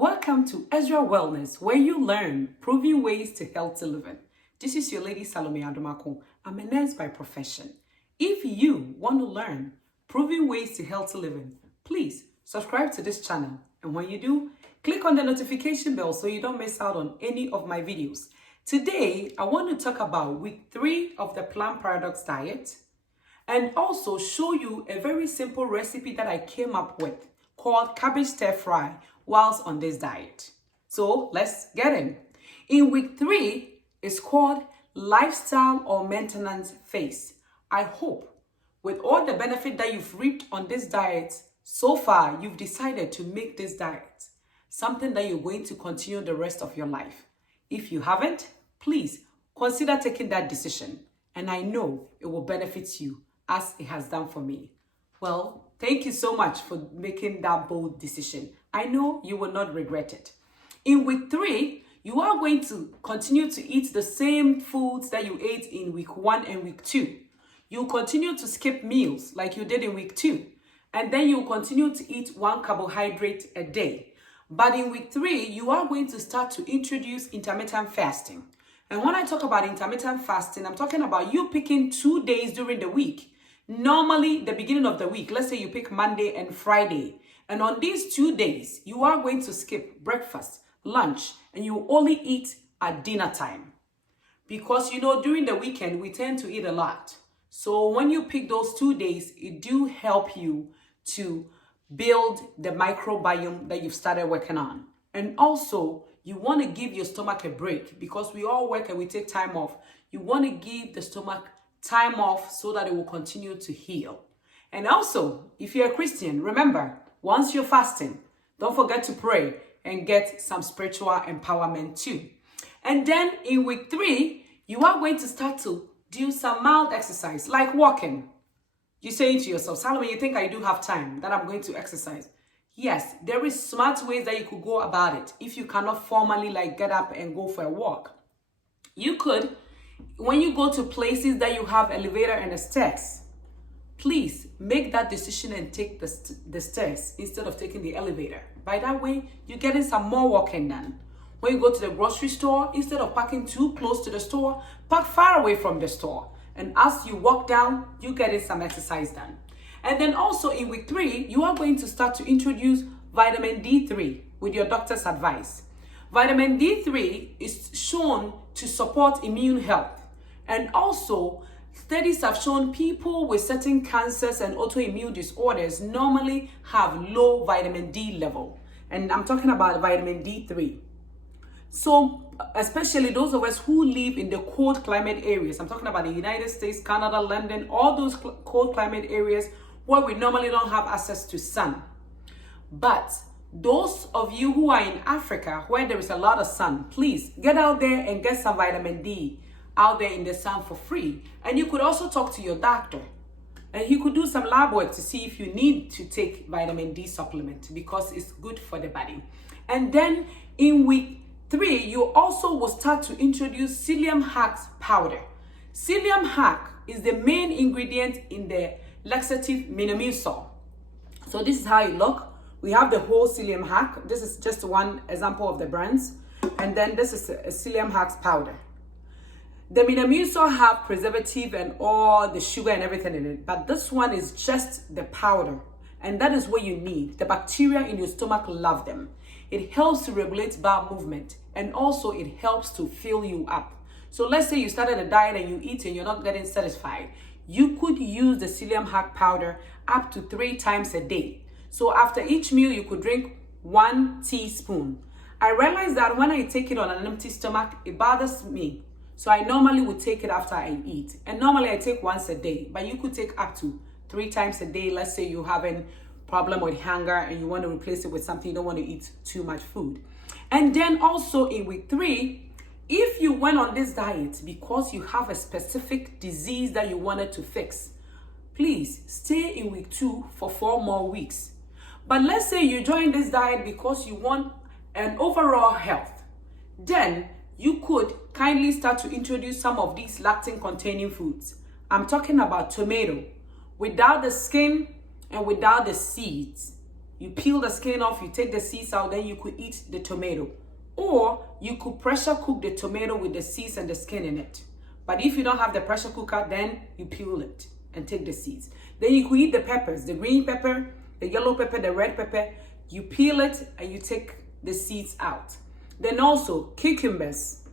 Welcome to Ezra Wellness, where you learn proven ways to healthy living. This is your lady Psyllium Adomako. I'm a nurse by profession. If you want to learn proven ways to healthy living, please subscribe to this channel. And when you do, click on the notification bell so you don't miss out on any of my videos. Today, I want to talk about week 3 of the plant paradox diet and also show you a very simple recipe that I came up with called cabbage stir fry whilst on this diet. So let's get in. In week 3, it's called lifestyle or maintenance phase. I hope with all the benefit that you've reaped on this diet so far, you've decided to make this diet something that you're going to continue the rest of your life. If you haven't, please consider taking that decision. And I know it will benefit you as it has done for me. Well, thank you so much for making that bold decision. I know you will not regret it. In week 3, you are going to continue to eat the same foods that you ate in week 1 and week 2. You'll continue to skip meals like you did in week 2. And then you'll continue to eat 1 carbohydrate a day. But in week 3, you are going to start to introduce intermittent fasting. And when I talk about intermittent fasting, I'm talking about you picking 2 days during the week. Normally, the beginning of the week, let's say you pick Monday and Friday. And on these 2 days, you are going to skip breakfast, lunch, and you only eat at dinner time. Because, during the weekend, we tend to eat a lot. So when you pick those 2 days, it do help you to build the microbiome that you've started working on. And also, you want to give your stomach a break because we all work and we take time off. You want to give the stomach time off so that it will continue to heal. And also, if you're a Christian, remember, once you're fasting, don't forget to pray and get some spiritual empowerment too. And then in week 3, you are going to start to do some mild exercise like walking. You're saying to yourself, Solomon, you think I do have time that I'm going to exercise? Yes, there is smart ways that you could go about it. If you cannot formally get up and go for a walk, you could, when you go to places that you have elevator and the stairs, please make that decision and take the stairs instead of taking the elevator. By that way, you're getting some more walking done. When you go to the grocery store, instead of parking too close to the store, park far away from the store. And as you walk down, you're getting some exercise done. And then also in week 3, you are going to start to introduce vitamin D3 with your doctor's advice. Vitamin D3 is shown to support immune health. And also, studies have shown people with certain cancers and autoimmune disorders normally have low vitamin D level. And I'm talking about vitamin D3. So, especially those of us who live in the cold climate areas, I'm talking about the United States, Canada, London, all those cold climate areas where we normally don't have access to sun. But those of you who are in Africa where there is a lot of sun, please get out there and get some vitamin D out there in the sun for free. And you could also talk to your doctor and he could do some lab work to see if you need to take vitamin D supplement because it's good for the body. And then in week 3, you also will start to introduce Psyllium husk powder. Psyllium husk is the main ingredient in the laxative minomuscle. So this is how it looks. We have the whole Psyllium husk. This is just one example of the brands. And then this is a Psyllium husk powder. The minomuscle have preservative and all the sugar and everything in it. But this one is just the powder. And that is what you need. The bacteria in your stomach love them. It helps to regulate bowel movement. And also it helps to fill you up. So let's say you started a diet and you eat and you're not getting satisfied. You could use the Psyllium husk powder up to 3 times a day. So after each meal, you could drink 1 teaspoon. I realize that when I take it on an empty stomach, it bothers me. So I normally would take it after I eat. And normally I take once a day, but you could take up to 3 times a day. Let's say you're having problem with hunger and you want to replace it with something, you don't want to eat too much food. And then also in week 3, if you went on this diet because you have a specific disease that you wanted to fix, please stay in week 2 for 4 more weeks. But let's say you join this diet because you want an overall health, then you could kindly start to introduce some of these lectin containing foods. I'm talking about tomato without the skin and without the seeds. You peel the skin off, you take the seeds out, then you could eat the tomato. Or you could pressure cook the tomato with the seeds and the skin in it. But if you don't have the pressure cooker, then you peel it and take the seeds. Then you could eat the peppers, the green pepper, the yellow pepper, the red pepper. You peel it and you take the seeds out. Then also cucumbers,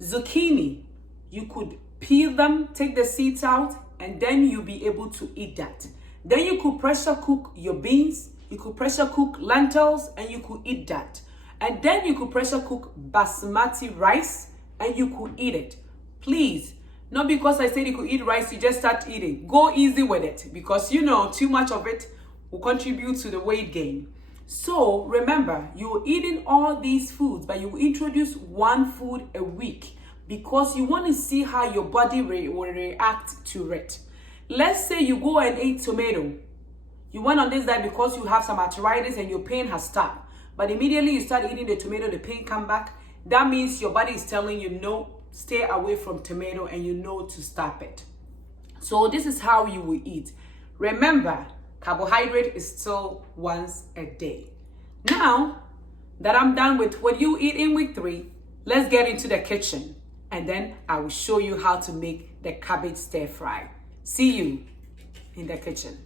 zucchini, you could peel them, take the seeds out, and then you'll be able to eat that. Then you could pressure cook your beans, you could pressure cook lentils, and you could eat that. And then you could pressure cook basmati rice, and you could eat it. Please, not because I said you could eat rice, you just start eating. Go easy with it, because you know too much of it will contribute to the weight gain. So remember, you're eating all these foods, but you introduce one food a week because you want to see how your body will react to it. Let's say you go and eat tomato. You went on this diet because you have some arthritis and your pain has stopped. But immediately you start eating the tomato, the pain come back. That means your body is telling you, no, stay away from tomato, and you know to stop it. So this is how you will eat. Remember, carbohydrate is still once a day. Now that I'm done with what you eat in week 3, let's get into the kitchen. And then I will show you how to make the cabbage stir fry. See you in the kitchen.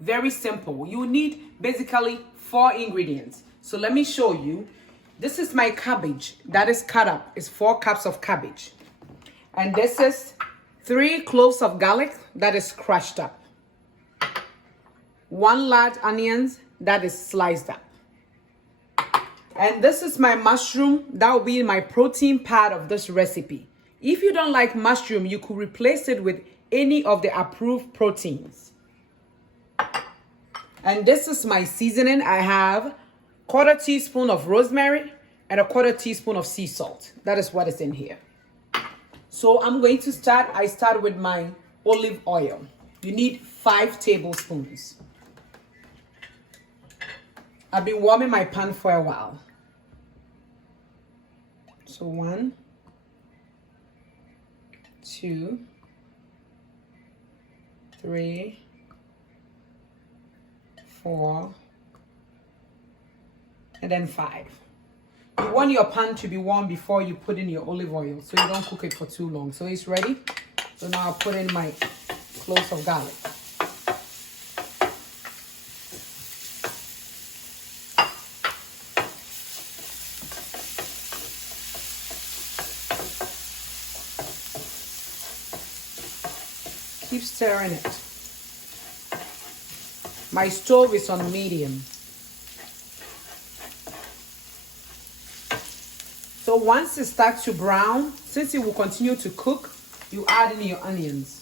Very simple. You need basically 4 ingredients. So let me show you. This is my cabbage that is cut up. It's 4 cups of cabbage. And this is 3 cloves of garlic that is crushed up. 1 large onions that is sliced up. And this is my mushroom. That will be my protein part of this recipe. If you don't like mushroom, you could replace it with any of the approved proteins. And this is my seasoning. I have 1/4 teaspoon of rosemary and 1/4 teaspoon of sea salt. That is what is in here. So I'm going to start. I start with my olive oil. You need 5 tablespoons. I've been warming my pan for a while. So 1, 2, 3, 4, and then 5. You want your pan to be warm before you put in your olive oil, so you don't cook it for too long. So it's ready. So now I'll put in my cloves of garlic. Keep stirring it. My stove is on medium. So once it starts to brown, since it will continue to cook, you add in your onions.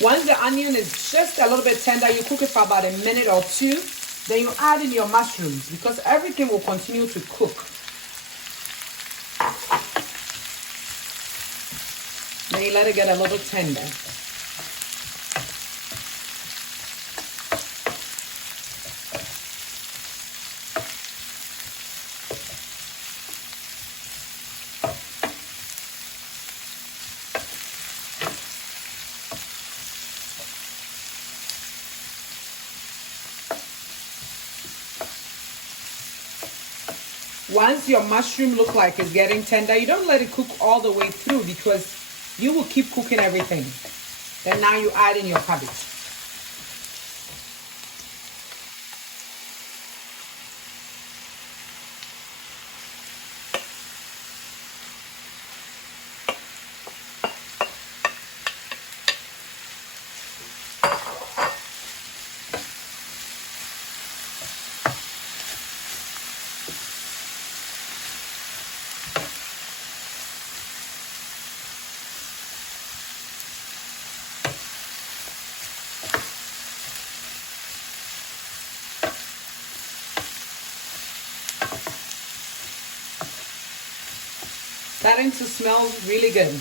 Once the onion is just a little bit tender, you cook it for about a minute or 2. Then you add in your mushrooms because everything will continue to cook. Then you let it get a little tender. Once your mushroom look like it's getting tender, you don't let it cook all the way through because you will keep cooking everything. Then now you add in your cabbage. Starting to smell really good.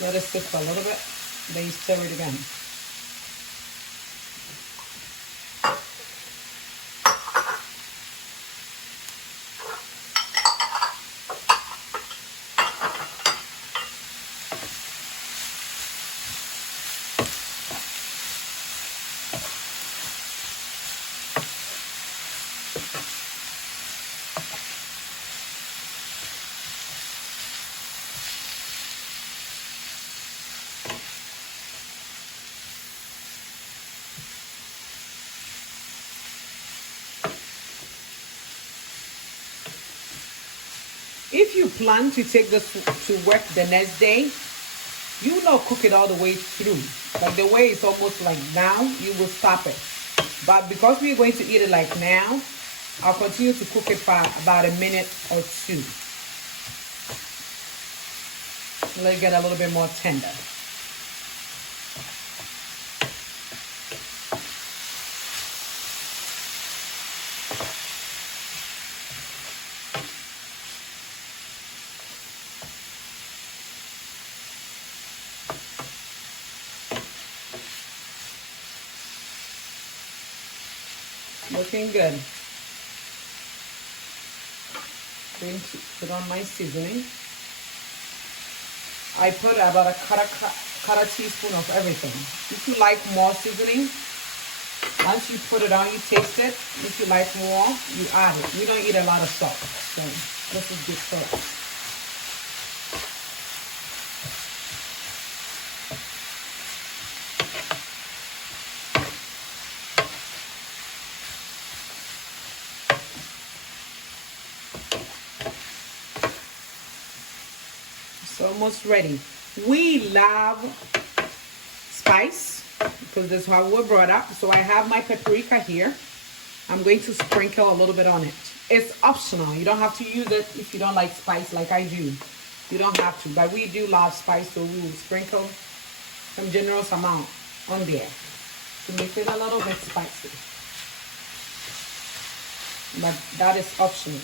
Let it cook for a little bit. Then you stir it again. If you plan to take this to work the next day, you will not cook it all the way through. Like the way it's almost like now, you will stop it. But because we're going to eat it like now, I'll continue to cook it for about a minute or two. Let it get a little bit more tender. Looking good. Going to put on my seasoning. I put about a quarter teaspoon of everything. If you like more seasoning, once you put it on, you taste it. If you like more, you add it. We don't eat a lot of salt, so this is good for us. Almost ready. We love spice because that's how we're brought up. So I have my paprika here. I'm going to sprinkle a little bit on it. It's optional. You don't have to use it if you don't like spice like I do. You don't have to, but we do love spice, so we will sprinkle some generous amount on there to make it a little bit spicy. But that is optional.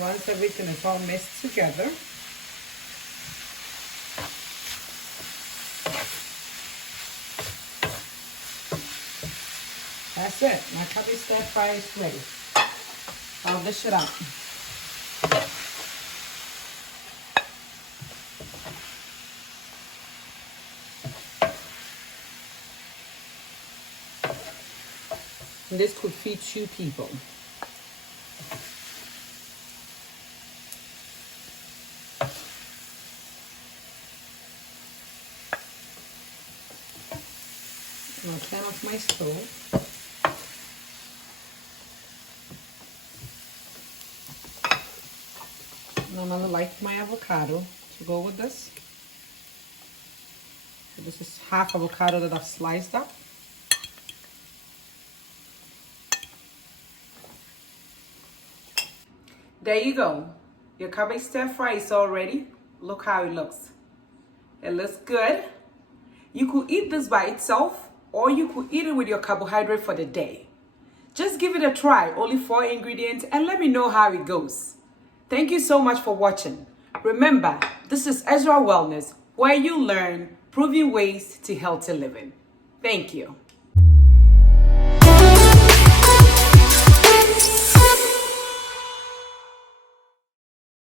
Once everything is all mixed together, that's it. My cabbage stir fry is ready. I'll dish it out. And this could feed 2 people. I'll turn off my stove. And I'm gonna like my avocado to go with this. So this is half avocado that I've sliced up. There you go. Your cabbage stir fry is all ready. Look how it looks. It looks good. You could eat this by itself, or you could eat it with your carbohydrate for the day. Just give it a try, only 4 ingredients, and let me know how it goes. Thank you so much for watching. Remember, this is Ezra Wellness, where you learn proven ways to healthy living. Thank you.